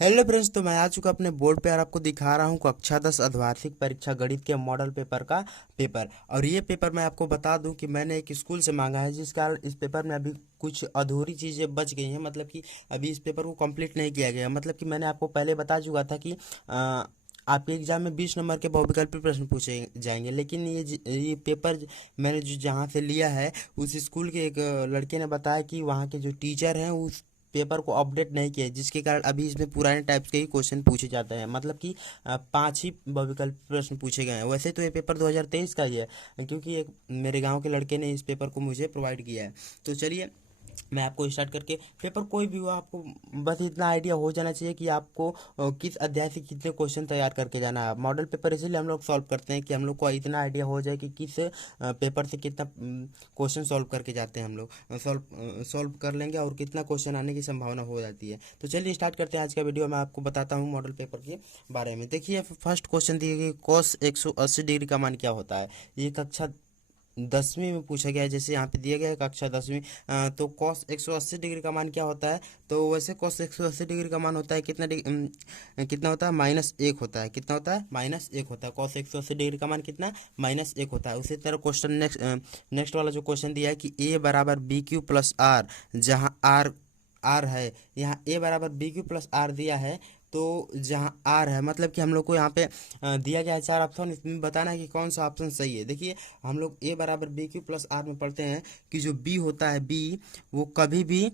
Hello friends, तो मैं आ चुका अपने बोर्ड पे और आपको दिखा रहा हूँ कक्षा 10 अर्धवार्षिक परीक्षा गणित के मॉडल पेपर का पेपर। और ये पेपर मैं आपको बता दूं कि मैंने एक स्कूल से मांगा है, जिस कारण इस पेपर में अभी कुछ अधूरी चीज़ें बच गई हैं। मतलब कि अभी इस पेपर को कंप्लीट नहीं किया गया। मतलब कि मैंने आपको पहले बता चुका था कि आपके एग्जाम में 20 नंबर के बहुविकल्पी प्रश्न पूछे जाएंगे, लेकिन ये पेपर मैंने जो जहाँ से लिया है उस स्कूल के एक लड़के ने बताया कि वहाँ के जो टीचर हैं उस पेपर को अपडेट नहीं किया है, जिसके कारण अभी इसमें पुराने टाइप्स के ही क्वेश्चन पूछे जाते हैं। मतलब कि 5 ही बहुविकल्प प्रश्न पूछे गए हैं। वैसे तो ये पेपर 2023 का ही है, क्योंकि एक मेरे गांव के लड़के ने इस पेपर को मुझे प्रोवाइड किया है। तो चलिए मैं आपको स्टार्ट करके पेपर कोई भी हो, आपको बस इतना आइडिया हो जाना चाहिए कि आपको किस अध्याय से कितने क्वेश्चन तैयार करके जाना है। मॉडल पेपर इसीलिए हम लोग सॉल्व करते हैं कि हम लोग को इतना आइडिया हो जाए कि किस पेपर से कितना क्वेश्चन सॉल्व करके जाते हैं। हम लोग सॉल्व कर लेंगे और कितना क्वेश्चन आने की संभावना हो जाती है। तो चलिए स्टार्ट करते हैं आज का वीडियो। मैं आपको बताता हूँ मॉडल पेपर के बारे में। देखिए, फर्स्ट क्वेश्चन दिए गए, cos 180 डिग्री का मान क्या होता है। ये कक्षा 10वीं में पूछा गया है। जैसे यहाँ पे दिया गया है कक्षा 10वीं, तो cos 180 डिग्री का मान क्या होता है। तो वैसे cos 180 डिग्री का मान होता है कितना होता है, -1 होता है। कितना होता है, -1 होता है। cos 180 डिग्री का मान कितना, -1 होता है। उसी तरह क्वेश्चन नेक्स्ट वाला जो क्वेश्चन दिया है कि a बराबर बी क्यू प्लस आर, जहाँ आर आर है, यहाँ a बराबर बी क्यू प्लस आर दिया है। तो जहाँ आर है, मतलब कि हम लोग को यहाँ पे दिया गया है 4 ऑप्शन, इसमें बताना है कि कौन सा ऑप्शन सही है। देखिए, हम लोग a बराबर बी क्यू प्लस आर में पढ़ते हैं कि जो b होता है, b वो कभी भी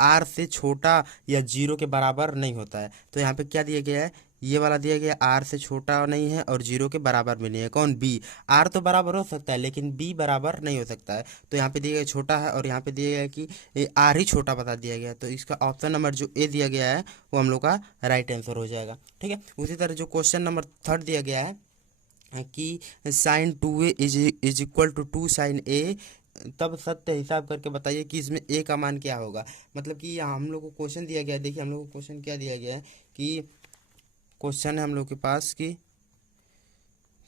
आर से छोटा या जीरो के बराबर नहीं होता है। तो यहाँ पे क्या दिया गया है, ये वाला दिया गया, आर से छोटा नहीं है और जीरो के बराबर भी नहीं है। कौन, बी। आर तो बराबर हो सकता है लेकिन बी बराबर नहीं हो सकता है। तो यहाँ पे दिया गया छोटा है, और यहाँ पे दिया गया है कि ये आर ही छोटा बता दिया गया है। तो इसका ऑप्शन नंबर जो ए दिया गया है वो हम लोग का राइट आंसर हो जाएगा। ठीक है। उसी तरह जो क्वेश्चन नंबर 3 दिया गया है कि sine 2a is equal to 2 sin a, तब सत्य हिसाब करके बताइए कि इसमें a का मान क्या होगा। मतलब कि यहाँ हम लोग को क्वेश्चन दिया गया है। देखिए, हम लोग को क्वेश्चन क्या दिया गया है कि क्वेश्चन है हम लोग के पास कि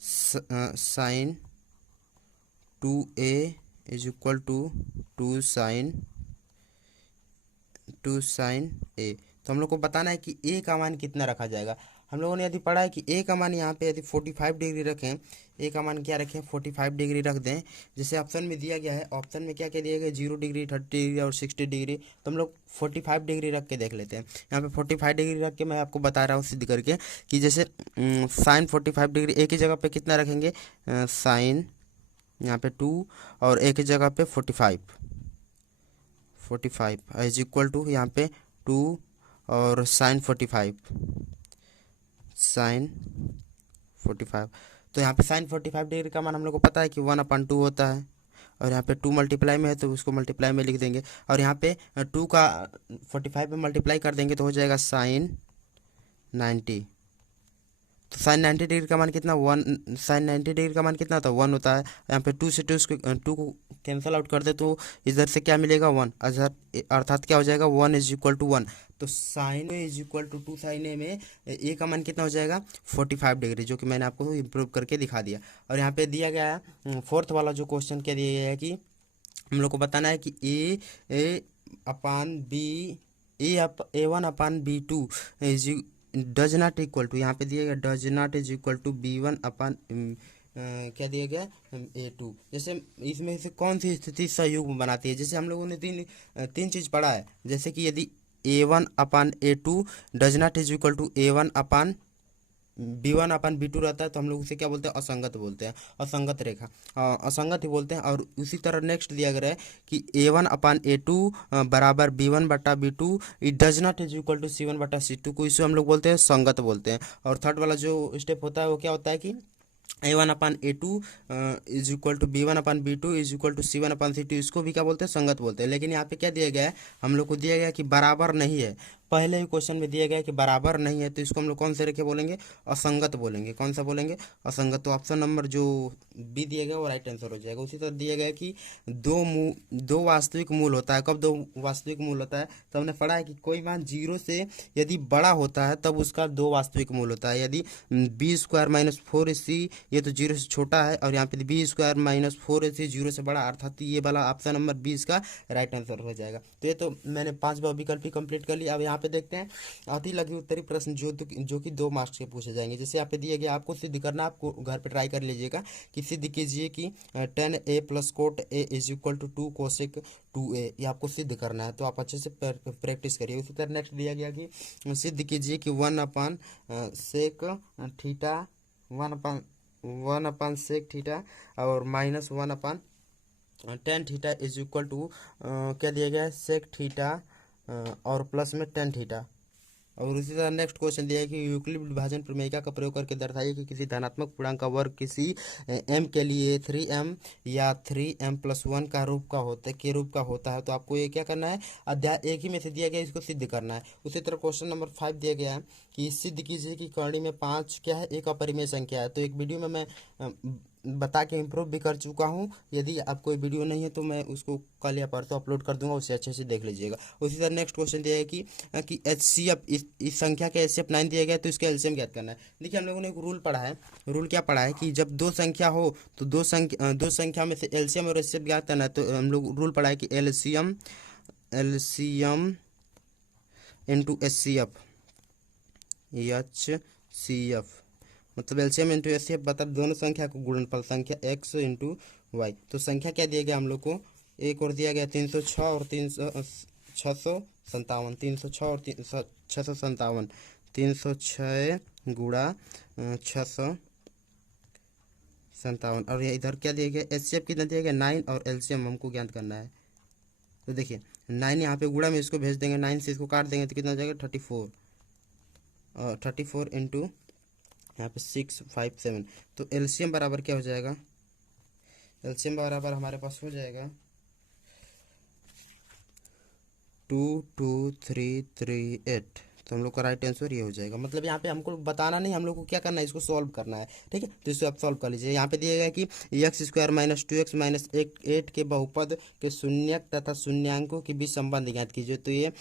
sine 2a is equal to 2 sin 2 sin a। तो हम लोग को बताना है कि a का मान कितना रखा जाएगा। हम लोगों ने यदि पढ़ा है कि a का मान यहाँ पे यदि 45 डिग्री रखें, a का मान क्या रखें, 45 डिग्री रख दें। जैसे ऑप्शन में दिया गया है, ऑप्शन में क्या क्या दिया गया, 0 डिग्री, 30 डिग्री और 60 डिग्री। तो हम लोग 45 डिग्री रख के देख लेते हैं। यहाँ पे 45 डिग्री रख के मैं आपको बता रहा हूँ सिद्ध करके कि जैसे साइन 45 डिग्री, एक ही जगह पे कितना रखेंगे, साइन यहाँ पे 2 और एक ही जगह पे 45 इज इक्वल टू यहाँ पे 2 और साइन 45। तो यहाँ पे साइन 45 डिग्री का मान हम लोग को पता है कि 1/2 होता है। और यहाँ पे 2 मल्टीप्लाई में है तो उसको मल्टीप्लाई में लिख देंगे। और यहाँ पे 2 का 45 में मल्टीप्लाई कर देंगे तो हो जाएगा साइन 90। तो साइन 90 डिग्री का मान कितना, 1। साइन 90 डिग्री का मान कितना होता है, 1 होता है। यहाँ पे 2 से 2 को कैंसिल आउट कर दे तो इधर से क्या मिलेगा, 1। अर्थात क्या हो जाएगा, 1 = 1। तो sine is equal to 2 sin a में ए का मान कितना हो जाएगा, 45 डिग्री, जो कि मैंने आपको इम्प्रूव करके दिखा दिया। और यहाँ पे दिया गया है फोर्थ वाला जो क्वेश्चन क्या दिया गया है कि हम लोग को बताना है कि A upon B, A1/B2 is does not equal to, यहाँ पे दिया गया does not is equal to B1 क्या दिया गया, A2। जैसे इसमें से कौन सी स्थिति सहयोग बनाती है। जैसे हम लोगों ने तीन चीज़ पढ़ा है। जैसे कि यदि A1/A2 does not is equal to B1/B2 रहता है तो हम लोग उसे क्या बोलते हैं, असंगत बोलते हैं, असंगत रेखा, असंगत ही बोलते हैं। और उसी तरह नेक्स्ट दिया गया है कि A1/A2 बराबर B1/B2 it does not is equal to C1/C2 को, इसे हम लोग बोलते हैं संगत बोलते हैं। और थर्ड वाला जो स्टेप होता है वो क्या होता है कि A1/A2 is equal to B1/B2 is equal to C1/C2, इसको भी क्या बोलते हैं, संगत बोलते हैं। लेकिन यहाँ पे क्या दिया गया है, हम लोग को दिया गया है कि बराबर नहीं है। पहले ही क्वेश्चन में दिया गया है कि बराबर नहीं है, तो इसको हम लोग कौन से रेखे बोलेंगे, असंगत बोलेंगे। कौन सा बोलेंगे, असंगत। तो ऑप्शन नंबर जो बी दिया गया वो राइट आंसर हो जाएगा। उसी तरह दिया गया है कि दो वास्तविक मूल होता है। कब दो वास्तविक मूल होता है, तो हमने पढ़ा है कि कोई मान 0 से यदि बड़ा होता है तब उसका 2 वास्तविक मूल होता है। यदि B² - 4AC, ये तो 0 से छोटा है, और यहाँ पे B² - 4AC 0 से बड़ा, अर्थात ये वाला ऑप्शन नंबर 20 का राइट आंसर हो जाएगा। तो ये तो मैंने 5 विकल्प कंप्लीट कर लिया। अब यहाँ यहाँ पे देखते हैं अति लघु उत्तरी प्रश्न जो कि 2 मार्क्स के पूछे जाएंगे। जैसे यहाँ पे दिया गया, आपको सिद्ध करना, आपको घर पे ट्राई कर लीजिएगा कि सिद्ध कीजिए कि 10a plus cot a is equal to 2 cosec 2a, ये आपको सिद्ध करना है। तो आप अच्छे से प्रैक्टिस करिए। उसी तरह नेक्स्ट दिया गया कि सिद्ध कीजिए कि 1 सेक थीटा 1 सेक थीटा और minus 1/tan theta is equal to क्या दिया गया है, सेक थीटा और प्लस में tan थीटा। और उसी तरह नेक्स्ट क्वेश्चन दिया है कि यूक्लिड विभाजन प्रमेयिका का प्रयोग करके दर्शाइए कि किसी धनात्मक पूर्णांक का वर्ग किसी m के लिए 3m या 3m+1 के रूप का होता है। तो आपको ये क्या करना है, अध्याय एक ही में से दिया गया, इसको सिद्ध करना है। उसी तरह क्वेश्चन नंबर 5 दिया गया है कि सिद्ध कीजिए कि कर्णी में 5 क्या है, एक अपरिमेय संख्या है। तो एक वीडियो में मैं बता के इम्प्रूव भी कर चुका हूँ। यदि आपको ये वीडियो नहीं है तो मैं उसको कल या परसों अपलोड कर दूंगा, उससे अच्छे से देख लीजिएगा। उसी तरह नेक्स्ट क्वेश्चन दिया है कि HCF, इस संख्या के HCF 9 दिया गया है, तो इसका एलसीएम ज्ञात करना है। देखिए, हम लोगों ने एक रूल पढ़ा है। रूल क्या पढ़ा है कि जब दो संख्या हो तो दो संख्या में से एलसीएम और HCF ज्ञात करना है। तो हम लोग रूल पढ़ा है कि एलसीएम इंटू HCF मतलब एलसीएम इंटू HCF बता दोनों संख्या को गुणनफल संख्या x इंटू वाई। तो संख्या क्या दिया गया हम लोग को, एक और दिया गया 306 और 657, 306 और 657, 306 गुणा 657। और ये इधर क्या दिया गया, HCF कितना दिया गया 9 और एलसीएम हमको ज्ञात करना है। तो देखिए 9 यहाँ पे गुणा में इसको भेज देंगे, 9 से इसको काट देंगे तो कितना हो जाएगा 34 इंटू यहाँ पे 657। तो एलसीएम बराबर क्या हो जाएगा, एलसीएम बराबर हमारे पास हो जाएगा 22338। तो हम लोग का राइट आंसर ये हो जाएगा। मतलब यहाँ पे हमको बताना नहीं, हम लोग को क्या करना है, इसको सॉल्व करना है। ठीक है, तो इसको आप सॉल्व कर लीजिए। यहाँ पे दिया गया कि x² - 2x - 8 के बहुपद के शून्यक तथा शून्यांकों के बीच संबंध ज्ञात कीजिए। तो ये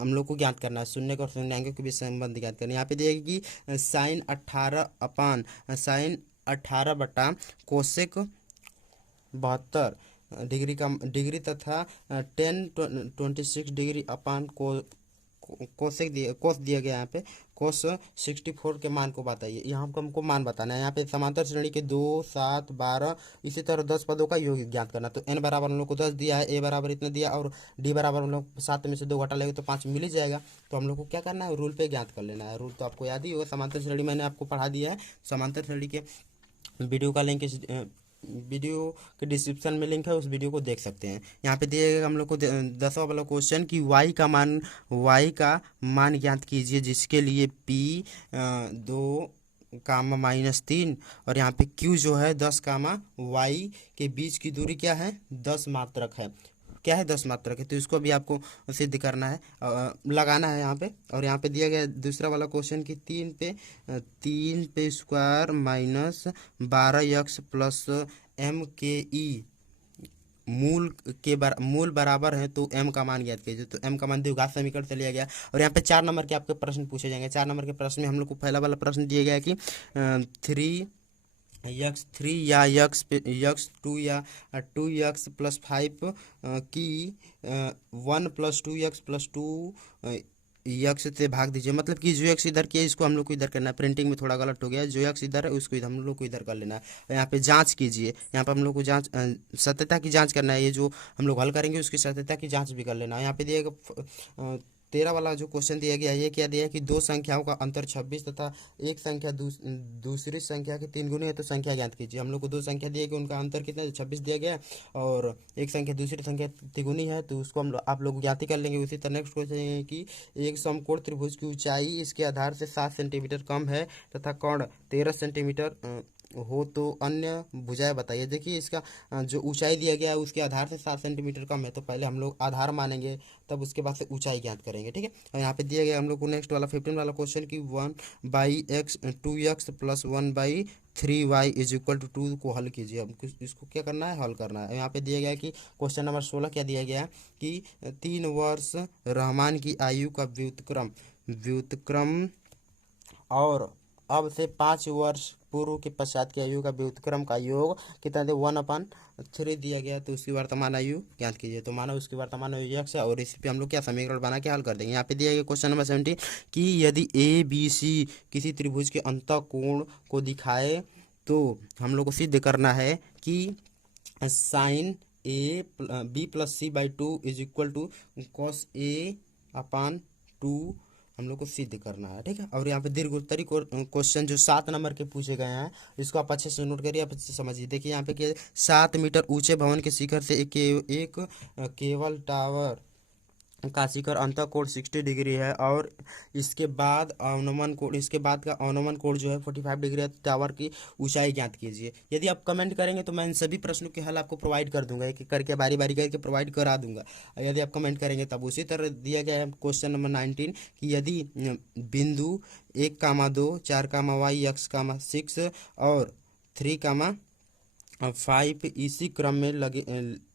हम लोग को ज्ञात करना है, शून्यक और शून्यांकों के बीच संबंध ज्ञात करना है। यहाँ पे दिया गया कि sin 18 बटा कोसेक 72 डिग्री तथा 10 26 डिग्री अपान कोस दिया गया। यहाँ पे कोस 64 के मान को बताइए। यहाँ हमको मान बताना है। यहाँ पे समांतर श्रेणी के 2 7 12 इसी तरह 10 पदों का योग ज्ञात करना। तो n बराबर हम लोग को 10 दिया है, a बराबर इतना दिया और d बराबर हम लोग 7 में से 2 घटा लेंगे तो 5 मिल ही जाएगा। तो हम लोग को क्या करना है, रूल पे ज्ञात कर लेना है। रूल तो आपको याद ही होगा, समांतर श्रेणी मैंने आपको पढ़ा दिया है। समांतर श्रेणी के वीडियो का लिंक वीडियो के डिस्क्रिप्शन में लिंक है, उस वीडियो को देख सकते हैं। यहाँ पे दिए गए हम लोग को 10वां वाला क्वेश्चन कि y का मान ज्ञात कीजिए जिसके लिए p 2, -3 और यहाँ पे q जो है 10, y के बीच की दूरी क्या है, 10 मात्रक है। क्या है, 10 मात्रक है। तो इसको भी आपको सिद्ध करना है, लगाना है यहाँ पे। और यहाँ पे दिया गया दूसरा वाला क्वेश्चन कि 3 पे स्क्वायर -12x प्लस m के ई मूल बराबर है तो m का मान ज्ञात कीजिए। तो m का मान द्विघात समीकरण से लिया गया। और यहाँ पे 4 नंबर के आपके प्रश्न पूछे जाएंगे। 4 नंबर के प्रश्न में हम लोग को पहला वाला प्रश्न दिया गया कि 3x3 या x2 या 2x + 5 की 1 + 2x + 2x से भाग दीजिए। मतलब कि जो x इधर किया इसको हम लोग को इधर करना है। प्रिंटिंग में थोड़ा गलत हो गया, जो x इधर है उसको हम लोग को इधर कर लेना है। और यहाँ पे जांच कीजिए, यहाँ पे हम लोग को सत्यता की जांच करना है। ये जो हम लोग हल करेंगे उसकी सत्यता की जांच भी कर लेना है। यहाँ पे दिएगा 13 वाला जो क्वेश्चन दिया गया, ये क्या दिया है कि 2 संख्याओं का अंतर 26 तथा एक संख्या दूसरी संख्या के 3 गुनी है तो संख्या ज्ञात कीजिए। हम लोग को 2 संख्या दिया गया, उनका अंतर कितना है, 26 दिया गया है और एक संख्या दूसरी संख्या तिगुनी है, तो उसको आप लोग ज्ञात कर लेंगे। उसी तरह नेक्स्ट क्वेश्चन है कि एक समकोण त्रिभुज की ऊंचाई इसके आधार से 7 सेंटीमीटर कम है तथा कोण 13 सेंटीमीटर हो तो अन्य भुजाएं बताइए। देखिए, इसका जो ऊंचाई दिया गया है उसके आधार से 7 सेंटीमीटर कम है, तो पहले हम लोग आधार मानेंगे, तब उसके बाद से ऊंचाई ज्ञात करेंगे। ठीक है, और यहाँ पे दिया गया हम लोग को नेक्स्ट वाला 15 वाला क्वेश्चन कि 2x + 1/3y = 2 को हल कीजिए। हम इसको क्या करना है, हल करना है। यहाँ पे दिया गया कि क्वेश्चन नंबर 16 क्या दिया गया कि 3 वर्ष रहमान की आयु का व्युत्क्रम और अब से 5 वर्ष पूर्व के पश्चात की आयु का व्युत्क्रम का योग कितना दे 1/3 दिया गया, तो उसकी वर्तमान आयु ज्ञात कीजिए। तो माना उसकी वर्तमान आयु x है और इस पे हम लोग क्या समीकरण बना के हल कर देंगे। यहाँ पे दिया गया क्वेश्चन नंबर 17 कि यदि ए बी सी किसी त्रिभुज के अंतःकोण को दिखाए तो हम लोग को सिद्ध करना है कि sine A B plus C by 2 is equal to cos A upon 2 हम लोग को सिद्ध करना है। ठीक है, और यहाँ पे दीर्घ उत्तरी क्वेश्चन जो 7 नंबर के पूछे गए हैं इसको आप अच्छे से नोट करिए, आप अच्छे से समझिए। देखिए यहाँ पे कि 7 मीटर ऊंचे भवन के शिखर से एक केबल टावर का शिखर अंतः कोण 60 डिग्री है और इसके बाद का अवनमन कोण जो है 45 डिग्री है। टावर की ऊंचाई ज्ञात कीजिए। यदि आप कमेंट करेंगे तो मैं इन सभी प्रश्नों के हल आपको प्रोवाइड कर दूंगा, एक एक करके बारी बारी करके प्रोवाइड करा दूंगा यदि आप कमेंट करेंगे तब। उसी तरह दिया गया है क्वेश्चन नंबर 19 कि यदि बिंदु 1,2 4,y x,6 और 3,5 इसी क्रम में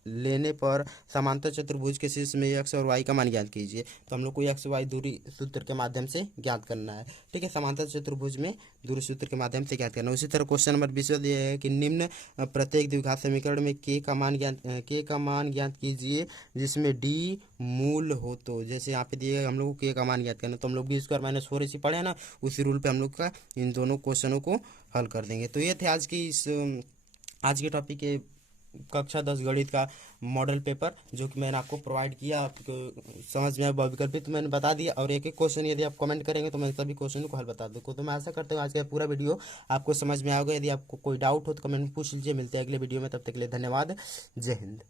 लेने पर समांतर चतुर्भुज के शीर्ष में x और y का मान ज्ञात कीजिए। तो हम लोग को x y दूरी सूत्र के माध्यम से ज्ञात करना है। ठीक है, समांतर चतुर्भुज में दूरी सूत्र के माध्यम से ज्ञात करना है। उसी तरह क्वेश्चन नंबर 20 दिया है कि निम्न प्रत्येक द्विघात समीकरण में k का मान ज्ञात कीजिए जिसमें d मूल हो। तो जैसे यहाँ पे दिए हम लोग को k का मान ज्ञात करना, तो हम लोग b² - 4 इसी पढ़े ना, उसी रूल पे हम लोग का इन दोनों क्वेश्चनों को हल कर देंगे। तो ये थे आज के टॉपिक के कक्षा 10 गणित का मॉडल पेपर जो कि मैंने आपको प्रोवाइड किया। आपको समझ में आया बहुविकल्पित तो मैंने बता दिया, और एक एक क्वेश्चन यदि आप कमेंट करेंगे तो मैं सभी क्वेश्चन को हल बता दूँ। तो मैं आशा करता हूँ आज का पूरा वीडियो आपको समझ में आएगा। यदि आपको कोई डाउट हो तो कमेंट में पूछ लीजिए। मिलते हैं अगले वीडियो में, तब तक के लिए धन्यवाद। जय हिंद।